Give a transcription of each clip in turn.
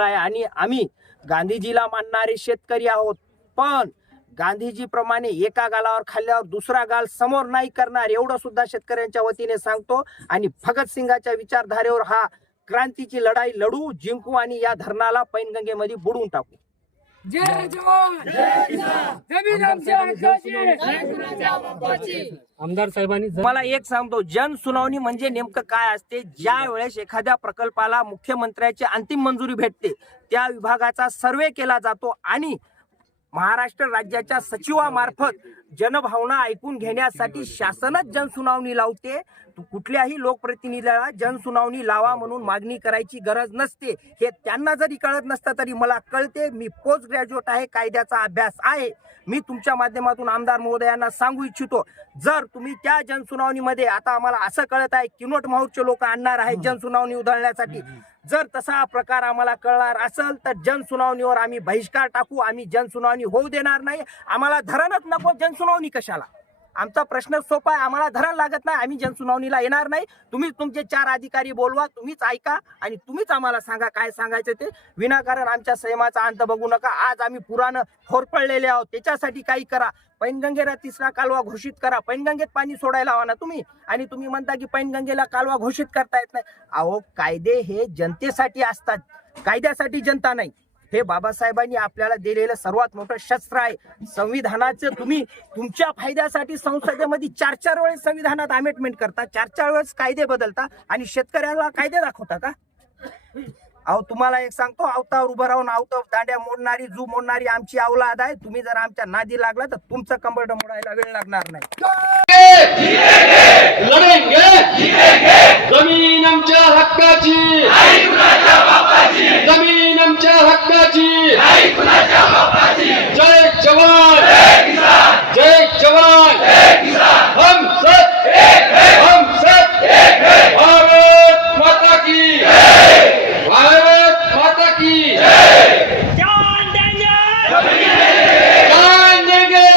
आहे आणि आम्ही गांधीजीला मानणारे शेतकरी आहोत. पण गांधीजीप्रमाणे एका गालावर खाल्ल्यावर दुसरा गाल समोर नाही करणार एवढं सुद्धा शेतकऱ्यांच्या वतीने सांगतो. आणि भगतसिंगाच्या विचारधारेवर हा क्रांतीची लढाई लढू जिंकू आणि या धरणाला पैनगंगेमध्ये बुडवून टाकू. जय जवान! जय किसान जमीन आमच्या हक्काची! आमदार साहेबांनी मला एक सांगतो जन सुनावणी म्हणजे नेमकं काय असते? ज्या वेळेस एखाद्या प्रकल्पाला मुख्यमंत्र्याची अंतिम मंजुरी भेटते त्या विभागाचा सर्वे केला जातो आणि महाराष्ट्र राज्याच्या सचिवामार्फत जनभावना ऐकून घेण्यासाठी शासनच जनसुनावणी लावते. तू कुठल्याही लोकप्रतिनिधीला जनसुनावणी लावा म्हणून मागणी करायची गरज नसते. हे त्यांना जरी कळत नसतं तरी मला कळते. मी पोस्ट ग्रॅज्युएट आहे कायद्याचा अभ्यास आहे. मी तुमच्या माध्यमातून आमदार महोदयांना सांगू इच्छितो. जर तुम्ही त्या जनसुनावणीमध्ये आता आम्हाला असं कळत आहे किनोट माहूरचे लोक आणणार आहेत जनसुनावणी उधळण्यासाठी. जर तसा प्रकार आम्हाला कळणार असेल तर जनसुनावणीवर आम्ही बहिष्कार टाकू. आम्ही जनसुनावणी होऊ देणार नाही. आम्हाला धरणच नको जनसुनावणी कशाला? आमचा प्रश्न सोपा आहे आम्हाला धरण लागत नाही आम्ही जनसुनावणीला येणार नाही. तुम्हीच तुमचे चार अधिकारी बोलवा तुम्हीच ऐका आणि तुम्हीच आम्हाला सांगा काय सांगायचं ते. विनाकारण आमच्या संयमाचा अंत बघू नका. आज आम्ही पुरानं होरपळलेले आहोत त्याच्यासाठी काही करा. पैनगंगेला तिसरा कालवा घोषित करा. पैनगंगेत पाणी सोडायला हवा ना तुम्ही? आणि तुम्ही म्हणता की पैनगंगेला कालवा घोषित करता येत नाही. अहो कायदे हे जनतेसाठी असतात. कायद्यासाठी जनता नाही. हे बाबासाहेबांनी आपल्याला दिलेलं सर्वात मोठं शस्त्र आहे. संविधानाचं तुम्ही तुमच्या फायद्यासाठी संसदेमध्ये चार चार वेळेस संविधानात अमेंडमेंट करता चार चार वेळेस कायदे बदलता आणि शेतकऱ्याला कायदे दाखवता का? अहो तुम्हाला एक सांगतो अवतार उभं राहून आवताव दांड्या मोडणारी जू मोडणारी आमची अवलाद आहे. तुम्ही जर आमच्या नादी लागला तर तुमचं कंबरड मोडायला वेळ लागणार नाही. जमीन आमच्या हक्काची जमीन आमच्या हक्काची जय जवान जय जवान हम सब हम सब भारत माता की भारत माता की जान देंगे जान देंगे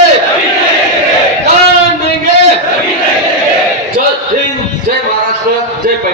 जय हिंद जय